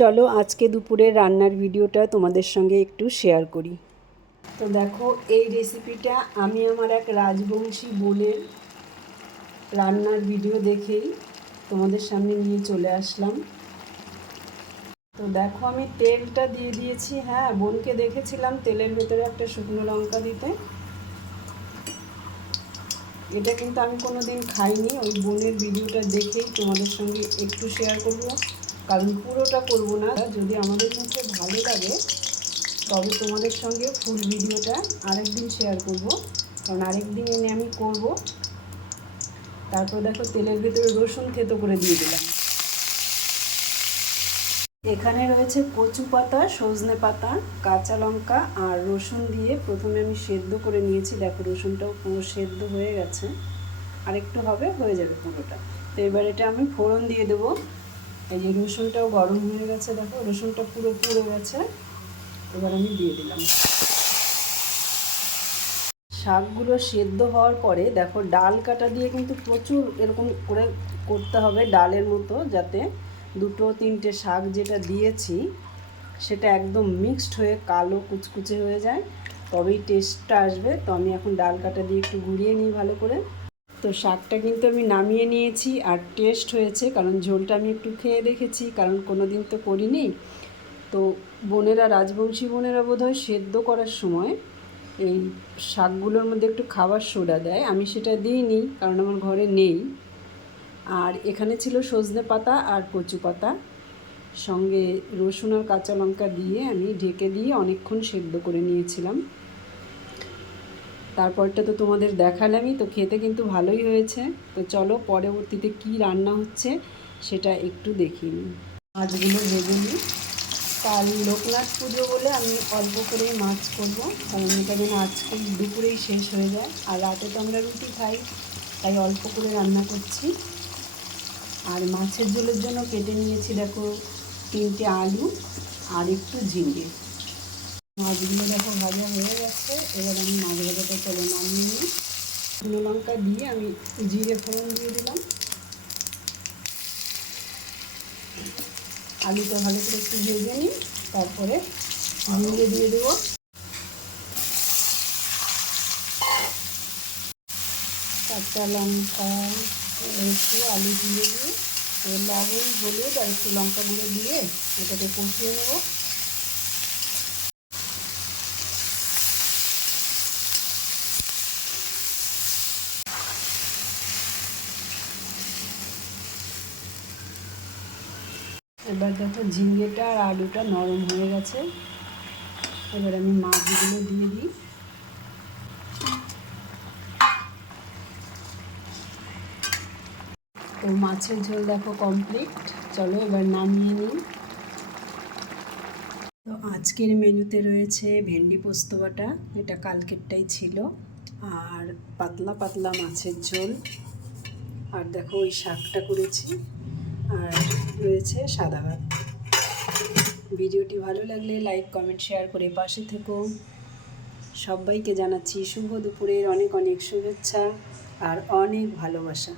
চলো আজকে দুপুরের রান্নার ভিডিওটা তোমাদের সঙ্গে একটু শেয়ার করি। তো দেখো, এই রেসিপিটা আমি আমার এক রাজবংশী বোনের রান্নার ভিডিও দেখেই তোমাদের সামনে নিয়ে চলে আসলাম। তো দেখো, আমি তেলটা দিয়ে দিয়েছি। হ্যাঁ বোনকে দেখেছিলাম তেলের ভেতরে একটা শুকনো লঙ্কা দিতে। এটা কিন্তু আমি কোনো দিন খাইনি। ওই বোনের ভিডিওটা দেখেই তোমাদের সঙ্গে একটু শেয়ার করব। কারণ পুরোটা করব না। যদি আমাদের মুখে ভালো লাগে, তবে তোমাদের সঙ্গে ফুল ভিডিওটা আরেকদিন শেয়ার করব। কারণ আরেকদিন এনে আমি করব। তারপর দেখো তেলের ভিতরে রসুন থেতো করে দিয়ে দিলাম। এখানে রয়েছে কচু পাতা, সজনে পাতা, কাঁচা লঙ্কা আর রসুন দিয়ে প্রথমে আমি সেদ্ধ করে নিয়েছি। দেখো রসুনটাও পুরো সেদ্ধ হয়ে গেছে। আরেকটু হবে, হয়ে যাবে পুরোটা। তো এবার এটা আমি ফোড়ন দিয়ে দেবো। এই যে রসুনটাও গরম হয়ে গেছে, দেখো, রসুনটা পুরো পুড়ে গেছে। এবার আমি দিয়ে দিলাম। শাকগুলো সেদ্ধ হওয়ার পরে, দেখো, ডাল কাটা দিয়ে কিন্তু প্রচুর এরকম করে করতে হবে ডালের মতো, যাতে দুটো, তিনটে শাক যেটা দিয়েছি, সেটা একদম মিক্সড হয়ে কালো কুচকুচে হয়ে যায়। তবেই টেস্টটা আসবে। তো আমি এখন ডাল কাটা দিয়ে একটু ঘুরিয়ে নিই ভালো করে। তো শাকটা কিন্তু আমি নামিয়ে নিয়েছি আর টেস্ট হয়েছে, কারণ ঝোলটা আমি একটু খেয়ে দেখেছি, কারণ কোনো দিন তো করিনি। তো বোনেরা, রাজবংশী বোনেরা বোধহয় সেদ্ধ করার সময় এই শাকগুলোর মধ্যে একটু খাবার সোডা দেয়। আমি সেটা দিইনি, কারণ আমার ঘরে নেই। আর এখানে ছিল সজনে পাতা আর কচু পাতা। সঙ্গে রসুন আর কাঁচা লঙ্কা দিয়ে আমি ঢেকে দিয়ে অনেকক্ষণ সেদ্ধ করে নিয়েছিলাম। তারপরটা তো তোমাদের দেখালামই, তো খেতে কিন্তু ভালোই হয়েছে। তো চলো পরবর্তীতে কি রান্না হচ্ছে সেটা একটু নিই মাছগুলো ভেজে নিই কাল লোকনাথ পুজো বলে আমি অল্প করেই মাছ করব, কারণ এটা যেন আজকে দুপুরেই শেষ হয়ে যায়। আর রাতে তো আমরা রুটি খাই, তাই অল্প করে রান্না করছি। আর মাছের ঝোলের জন্য কেটে নিয়েছি দেখো তিনটে আলু আর একটু ঝিঙে। মাছগুলো দেখো ভাজা হয়ে গেছে। এবার আমি মাছ ভাজাটা চলে নামিয়ে নিই। শুকনো লঙ্কা দিয়ে আমি জিরে ফোড়ন দিয়ে দিলাম। আলুটা ভালো করে একটু ভেজে নিই, তারপরে ঝিঙে দিয়ে দেবো। কাঁচা লঙ্কা, একটু আলু দিয়ে দিয়ে লবণ, হলুদ আর একটু লঙ্কা গুঁড়ো দিয়ে এটাকে কষিয়ে নেব। এবার দেখো ঝিঙ্গেটা আর আলুটা নরম হয়ে গেছে। এবার আমি মাছগুলো দিয়ে দিই। তো মাছের ঝোল দেখো কমপ্লিট চলো এবার নামিয়ে নিই। তো আজকের মেনুতে রয়েছে ভেন্ডি পোস্ত বাটা, এটা কালকেরটাই ছিল। আর পাতলা পাতলা মাছের ঝোল। আর দেখো ওই শাকটা করেছি। আর রয়েছে সাদা ভাত ভিডিওটি ভালো লাগলে লাইক, কমেন্ট, শেয়ার করে পাশে থেকো। সবাইকে জানাচ্ছি শুভ দুপুরের অনেক অনেক শুভেচ্ছা আর অনেক ভালোবাসা।